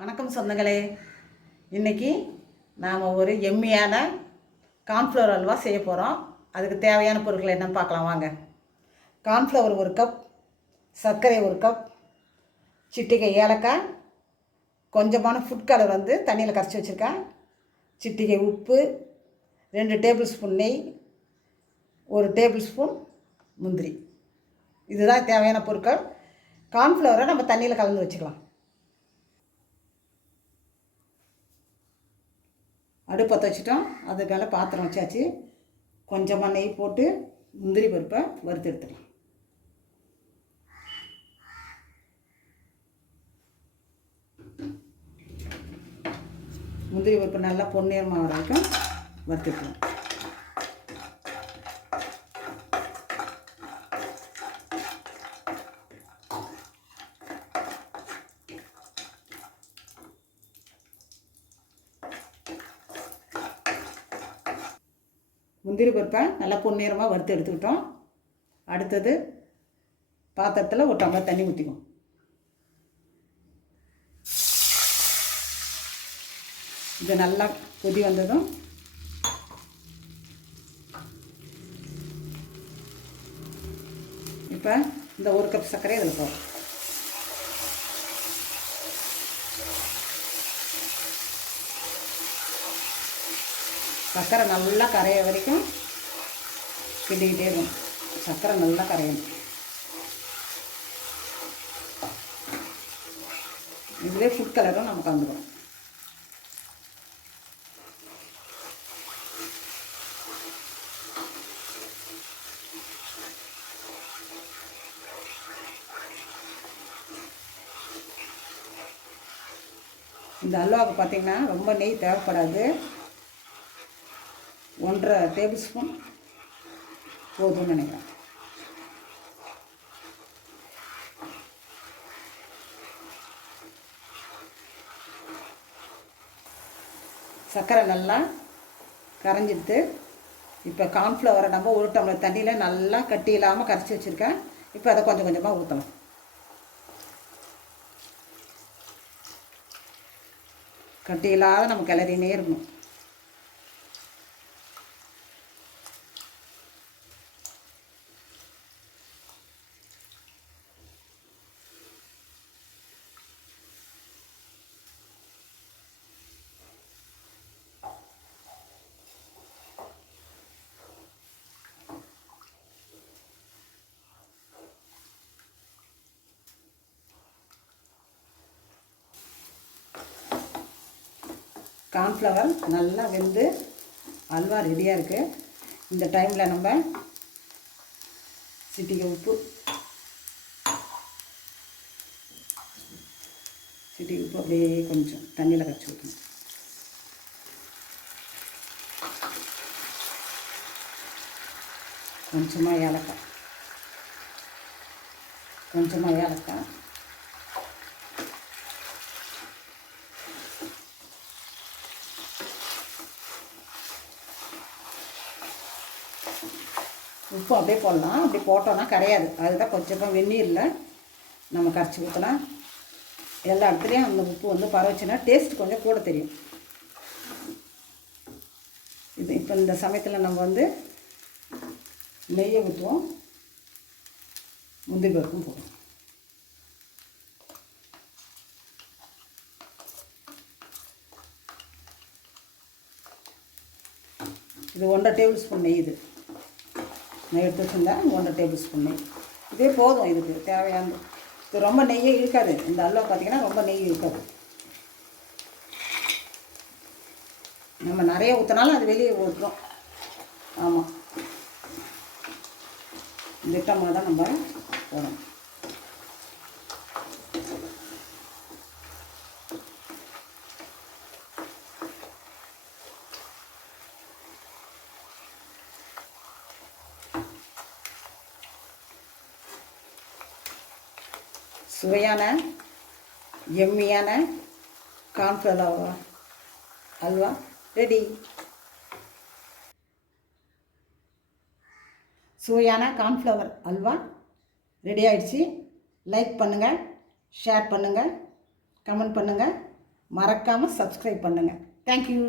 வணக்கம் சொந்தங்களே. இன்றைக்கி நாம் ஒரு எம்மியான கார்ன்ஃப்ளவர் அல்வா செய்ய போகிறோம். அதுக்கு தேவையான பொருட்கள் என்னென்னு பார்க்கலாம் வாங்க. கார்ன்ஃப்ளவர் 1 கப், சர்க்கரை 1 கப், சிட்டிகை ஏலக்காய், கொஞ்சமான ஃபுட் கலர் தண்ணியில் கரைச்சி வச்சுருக்கேன், சிட்டிகை உப்பு, 2 டேபிள் ஸ்பூன் நெய், 1 டேபிள் ஸ்பூன் முந்திரி. இதுதான் தேவையான பொருட்கள். கார்ன்ஃப்ளவரை நம்ம தண்ணியில் கலந்து வச்சுக்கலாம். அடுப்பு பற்ற வச்சுட்டோம். அது மேலே பாத்திரம் வச்சாச்சு. கொஞ்சமாக நெய் போட்டு முந்திரி பருப்பை வறுத்து எடுத்துக்கலாம். முந்திரி பருப்பு நல்லா பொன்னிறமாக வர வரைக்கும் வறுத்துக்கலாம். முந்திரி பருப்பை நல்லா பொன்னிறமாக வறுத்து எடுத்துக்கிட்டோம். அடுத்தது பாத்திரத்தில் ஒரு டம்ளர் தண்ணி ஊற்றிக்கும். இது நல்லா கொதி வந்ததும் இப்போ இந்த 1 கப் சர்க்கரை இதில் போகும். சர்க்கரை நல்லா கரைய வரைக்கும் கிண்டிக்கிட்டே இருக்கும். சர்க்கரை நல்லா கரையணும். இதுவே ஃபுட் கலரும் நமக்கு வந்துடும். இந்த அல்வாவுக்கு பார்த்திங்கன்னா ரொம்ப நெய் தேவைப்படாது. 1.5 டேபிள் ஸ்பூன் போதும்னு நினைக்கிறேன். சர்க்கரை நல்லா கரைஞ்சிடுது. இப்போ கார்ன்ஃப்ளவரை நம்ம 1 டம்ளர் தண்ணியில் நல்லா கட்டி இல்லாமல் கரைச்சி வச்சுருக்கேன். இப்போ அதை கொஞ்சம் கொஞ்சமாக ஊற்றலாம். கட்டி இல்லாத நம்ம கிளறினே இருக்கணும். கார்ன்ஃப்ளவர் நல்லா வெந்து அல்வா ரெடியாக இருக்குது. இந்த டைமில் நம்ம சிட்டிகை உப்பு அப்படியே கொஞ்சம் தண்ணியில் கரைச்சி ஊற்றணும். கொஞ்சமாக ஏலக்காய் உப்பு அப்படியே போடலாம். அப்படி போட்டோன்னா கரையாது. அதுதான் கொஞ்சமாக வெந்நீரில் நம்ம கரைச்சி ஊற்றினா எல்லா இடத்துலையும் அந்த உப்பு பரவச்சுன்னா டேஸ்ட் கொஞ்சம் கூட தெரியும். இது இப்போ இந்த சமயத்தில் நம்ம நெய்யை ஊற்றுவோம். முந்திரி பருப்பும் போடுவோம். இது 1.5 டேபிள் ஸ்பூன் நெய். இது நான் எடுத்து வச்சுருந்தேன். 1.5 டேபிள் ஸ்பூன் நெய் இதே போதும். இதுக்கு தேவையானது. இது ரொம்ப நெய்யே இருக்காது. இந்த அல்வா பார்த்திங்கன்னா ரொம்ப நெய் இருக்காது. நம்ம நிறைய ஊற்றினாலும் அது வெளியே ஊற்றுறோம். ஆமாம், திட்டமாக தான் நம்ம போடணும். சுவையான எம்மியான கார்ன்ஃப்ளவர் அல்வா ரெடி. சுவையான கார்ன்ஃப்ளவர் அல்வா ரெடி ஆயிடுச்சு. லைக் பண்ணுங்கள், ஷேர் பண்ணுங்கள், கமெண்ட் பண்ணுங்கள், மறக்காமல் சப்ஸ்கிரைப் பண்ணுங்கள். தேங்க்யூ.